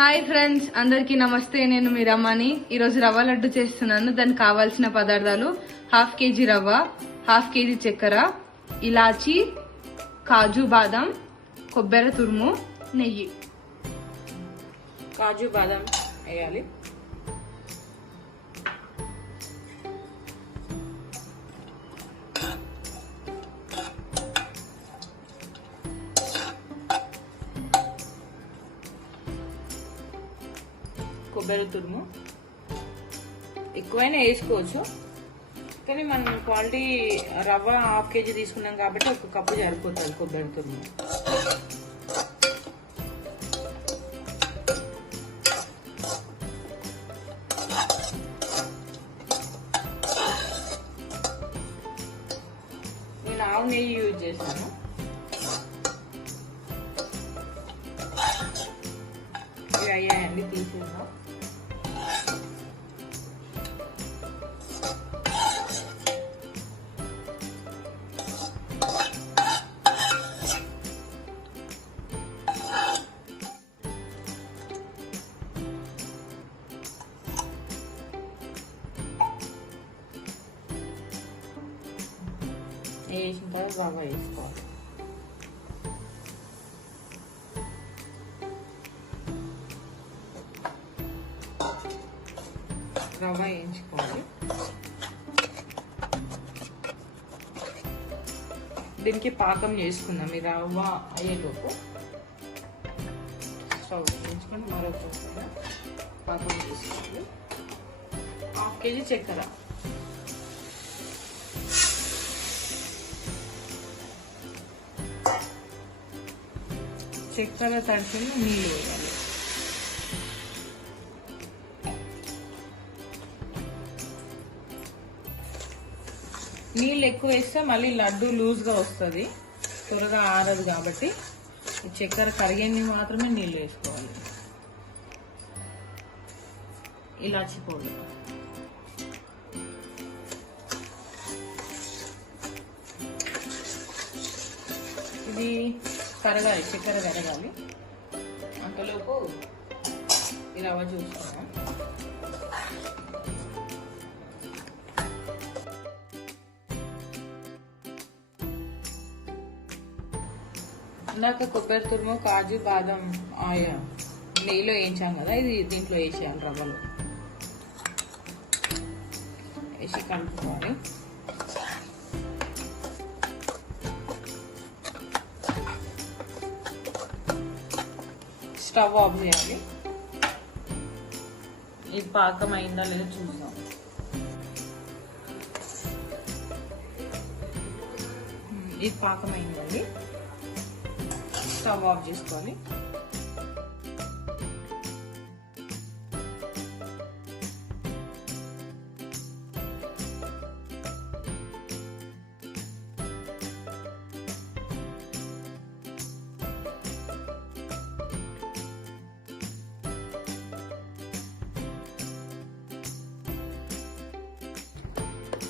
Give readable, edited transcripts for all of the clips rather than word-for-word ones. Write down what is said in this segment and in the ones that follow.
Hi friends, అందరికీ నమస్తే. నేను మీ రమ్మని. ఈరోజు రవ్వ లడ్డు చేస్తున్నాను. దానికి కావాల్సిన పదార్థాలు: 1/2 kg రవ్వ, 1/2 kg చక్కెర, ఇలాచి, కాజు బాదం, కొబ్బరి తురుము, నెయ్యి. కాజు బాదం వేయాలి. కొబ్బరి తురుము ఎక్కువైనా వేసుకోవచ్చు, కానీ మనం క్వాలిటీ రవ్వ 1/2 kg తీసుకున్నాం కాబట్టి 1 కప్పు సరిపోతుంది కొబ్బరి తురుము. నేను ఆవు నెయ్యి యూజ్ చేస్తాను. ఇవి అయ్యాయండి, తీసేద్దాం. వేసిన తర్వాత బాగా వేసుకోవాలి. రవ్వ వేయించుకోవాలి. దీనికి పాకం చేసుకుందాం. ఈ రవ్వ అయ్యేలోపు స్టవ్ వేయించుకొని మరొక పాకం చేసుకోవాలి. 1/2 kg చక్కెర, చక్కెర తడిసిన నీళ్ళు వేయాలి. నీళ్ళు ఎక్కువ వేస్తే మళ్ళీ లడ్డు లూజ్గా వస్తుంది, త్వరగా ఆరదు. కాబట్టి ఈ చక్కెర కరిగేని మాత్రమే నీళ్ళు వేసుకోవాలి. ఇలాచి పౌడర్, ఇది కరగాలి, చక్కెర కరగాలి. అంతలోపు ఈ రవ్వ చూసుకున్నాం. ఇందాక కొబ్బరి తురుము, కాజు బాదం నెయ్యిలో వేయించాం కదా, ఇది దీంట్లో వేసేయాలి. రవ్వలో వేసి కలుపుకోవాలి. స్టవ్ ఆఫ్ చేయాలి. ఇది పాకం అయిందా లేదో చూద్దాం. ఇది పాకం అయిందండి. స్టవ్ ఆఫ్ చేసుకోవాలి.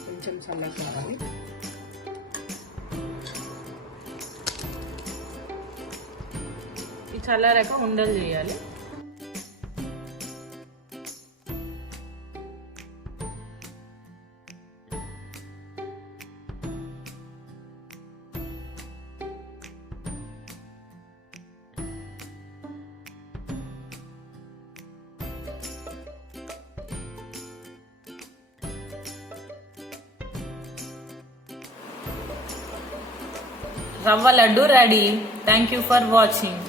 కొంచెం చల్లారాలి. ఈ చల్లారాక ఉండలు చేయాలి. రవ్వ laddu ready. Thank you for watching.